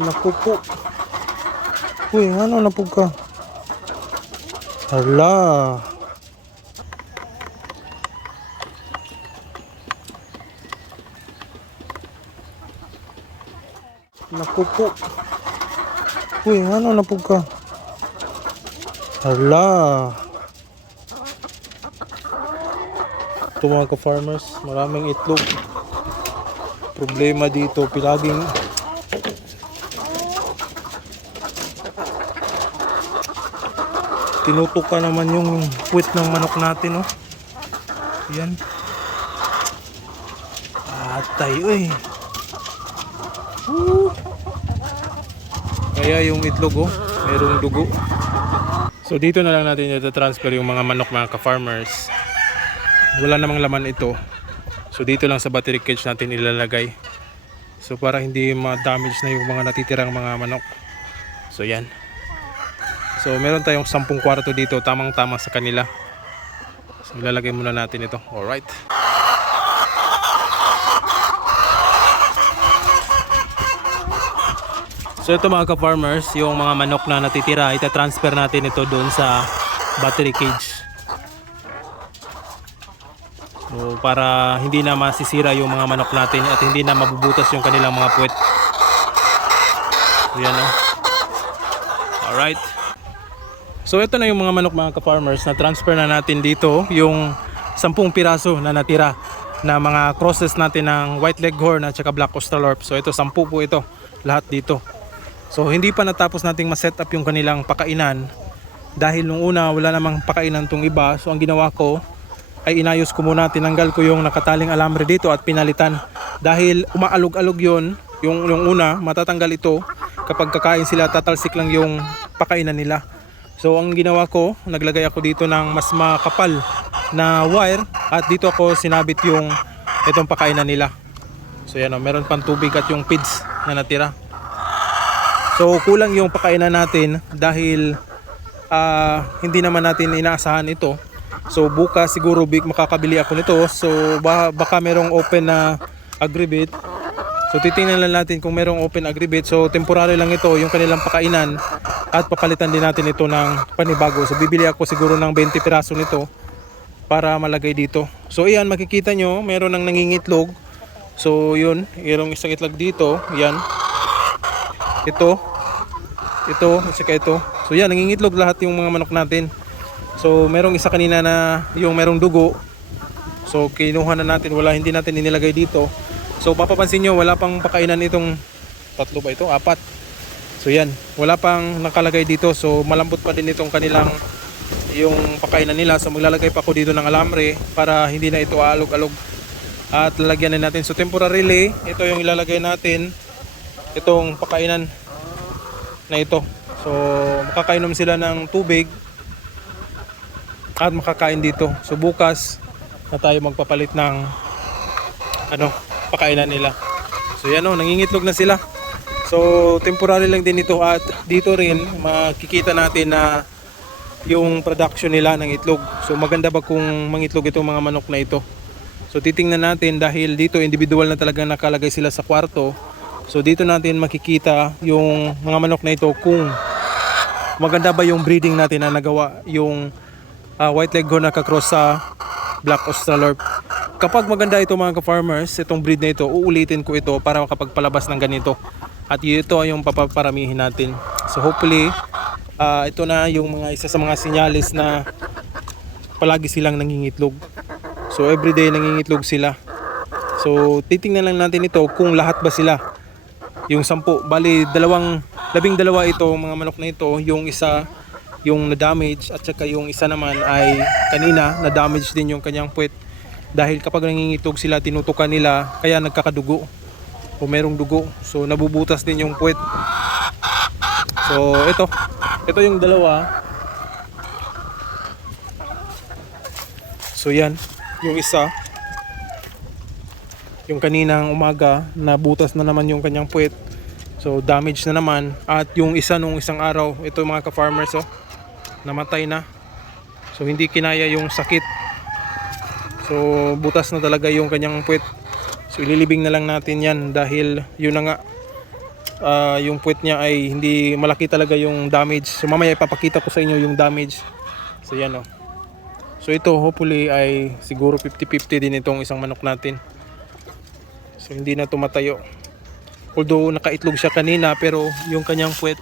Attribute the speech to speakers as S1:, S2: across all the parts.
S1: Naku po. Uy, ano na po ka? Hala. Naku po. Uy, ano na po ka? Hala. Ito mga ka-farmers, maraming itlog. Problema dito, pilaging tinutuka naman yung puwit ng manok natin, oh. Yan. Atay, uy. Woo. Kaya yung itlog, oh, merong dugo. So dito na lang natin ito-transfer yung mga manok mga ka-farmers. Wala namang laman ito. So dito lang sa battery cage natin ilalagay. So para hindi ma-damage na yung mga natitirang mga manok. So yan. So meron tayong 10 kwarto dito, tamang-tama sa kanila. So ilalagay muna natin ito. Alright. So ito mga ka-farmers, yung mga manok na natitira, ita-transfer natin ito doon sa battery cage. So para hindi na masisira yung mga manok natin at hindi na mabubutas yung kanilang mga puwet. So yan o. Alright. So ito na yung mga manok mga ka-farmers na transfer na natin dito yung 10 piraso na natira na mga crosses natin ng white leghorn at saka black australorp. So ito 10 po ito lahat dito. So hindi pa natapos nating ma-set up yung kanilang pakainan dahil nung una wala namang pakainan tong iba. So ang ginawa ko ay inayos ko muna, tinanggal ko yung nakataling alambre dito at pinalitan. Dahil umaalog-alog yon yung, yung una, matatanggal ito kapag kakain sila, tatalsik lang yung pakainan nila. So ang ginawa ko, naglagay ako dito ng mas makapal na wire at dito ako sinabit yung itong pakainan nila. So yan o, meron pang tubig at yung feeds na natira. So kulang yung pakainan natin dahil ah, hindi naman natin inaasahan ito. So bukas siguro big makakabili ako nito. So ba- baka merong open na agribit. So titingnan lang natin kung merong open agribit. So temporary lang ito yung kanilang pakainan at papalitan din natin ito ng panibago. So bibili ako siguro ng 20 piraso nito para malagay dito. So iyan makikita nyo meron ng nangingitlog. So yun, mayroong isang itlog dito. Yan. Ito. Ito, at saka ito. So yan, nangingitlog lahat yung mga manok natin. So merong isa kanina na yung merong dugo. So kinuha na natin, wala hindi natin inilagay dito. So papapansin nyo, wala pang pakainan itong tatlo ba ito? Apat. So yan, wala pang nakalagay dito. So malambot pa din itong kanilang yung pakainan nila. So maglalagay pa ako dito ng alambre para hindi na ito aalog-alog. At lalagyan na natin. So temporarily, ito yung ilalagay natin. Itong pakainan na ito. So makakainom sila ng tubig at makakain dito. So bukas na tayo magpapalit ng ano, pakainan nila. So yan o, nangingitlog na sila. So temporary lang din ito at dito rin makikita natin na yung production nila ng itlog. So maganda ba kung mangitlog itong mga manok na ito? So titingnan natin dahil dito individual na talaga nakalagay sila sa kwarto. So dito natin makikita yung mga manok na ito kung maganda ba yung breeding natin na nagawa yung ah, white leghorn na kakross sa black australorp. Kapag maganda ito mga ka-farmers, itong breed na ito, uulitin ko ito para makapagpalabas ng ganito. At ito yung papaparamihin natin. So hopefully, ah, ito na yung mga isa sa mga sinyalis na palagi silang nangingitlog. So everyday nangingitlog sila. So titingnan lang natin ito kung lahat ba sila. Yung sampu, bali dalawang, labing dalawa ito mga manok na ito. Yung isa yung na-damage at saka yung isa naman ay kanina na-damage din yung kanyang puwet. Dahil kapag nangingitlog sila, tinutukan nila, kaya nagkakadugo o merong dugo. So nabubutas din yung puwet. So ito, ito yung dalawa. So yan, yung isa yung kaninang umaga na butas na naman yung kanyang puwet. So damage na naman at yung isa nung isang araw, ito mga ka-farmers oh, namatay na. So hindi kinaya yung sakit. So butas na talaga yung kanyang puwet. So ililibing na lang natin yan dahil yun na nga ah, yung puwet niya ay hindi malaki talaga yung damage. So mamaya ipapakita ko sa inyo yung damage. So yan oh. So ito hopefully ay siguro 50-50 din itong isang manok natin. So hindi na tumatayo. Although nakaitlog siya kanina pero yung kanyang puwet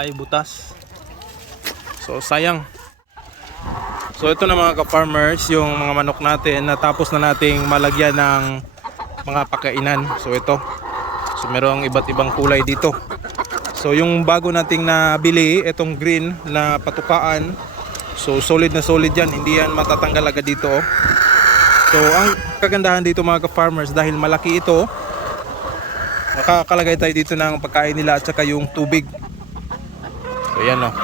S1: ay butas. So sayang. So ito na mga ka-farmers, yung mga manok natin natapos na nating malagyan ng mga pakainan. So ito. So merong iba't ibang kulay dito. So yung bago nating nabili, itong green na patukaan. So solid na solid yan, hindi yan matatanggal agad dito. oh. So ang kagandahan dito mga ka-farmers dahil malaki ito, nakakalagay tayo dito ng pagkain nila at saka yung tubig. So yan oh.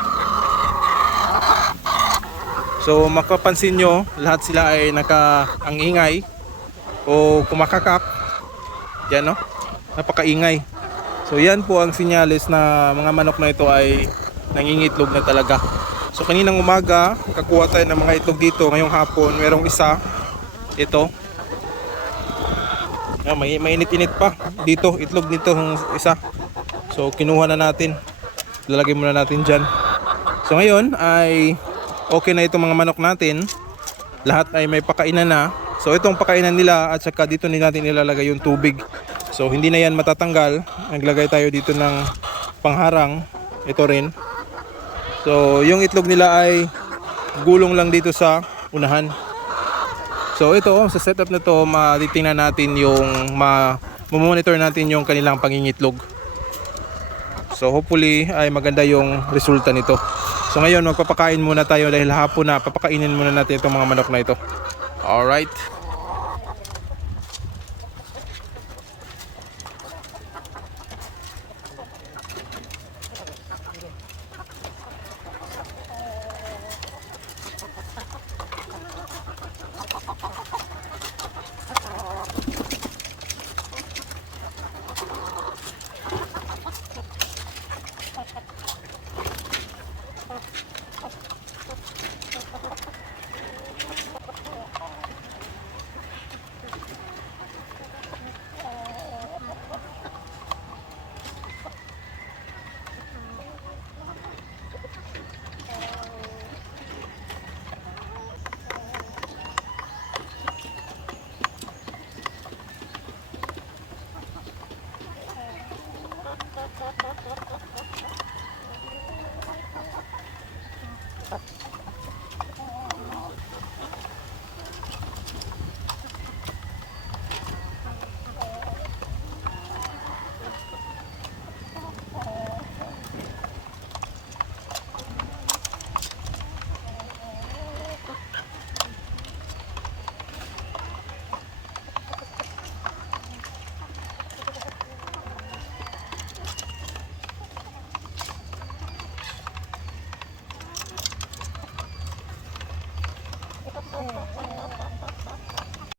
S1: So makapansin nyo, lahat sila ay naka ang ingay o kumakakak. Yan no? Napakaingay. So yan po ang sinyalis na mga manok na ito ay nangingitlog na talaga. So kaninang umaga, kakuha tayo ng mga itlog dito. Ngayong hapon, merong isa. Ito. Ah, may mainit-init pa dito, itlog nito yung isa. So kinuha na natin. Lalagay muna natin diyan. So ngayon ay okay na itong mga manok natin. Lahat ay may pakainan na. So itong pakainan nila at saka dito din natin ilalagay yung tubig. So hindi na yan matatanggal. Naglagay tayo dito ng pangharang. Ito rin. So yung itlog nila ay gulong lang dito sa unahan. So ito sa setup na to matitingnan natin yung ma monitor natin yung kanilang pangingitlog. So hopefully ay maganda yung resulta nito. So ngayon magpapakain muna tayo dahil hapon na papakainin muna natin itong mga manok na ito. Alright.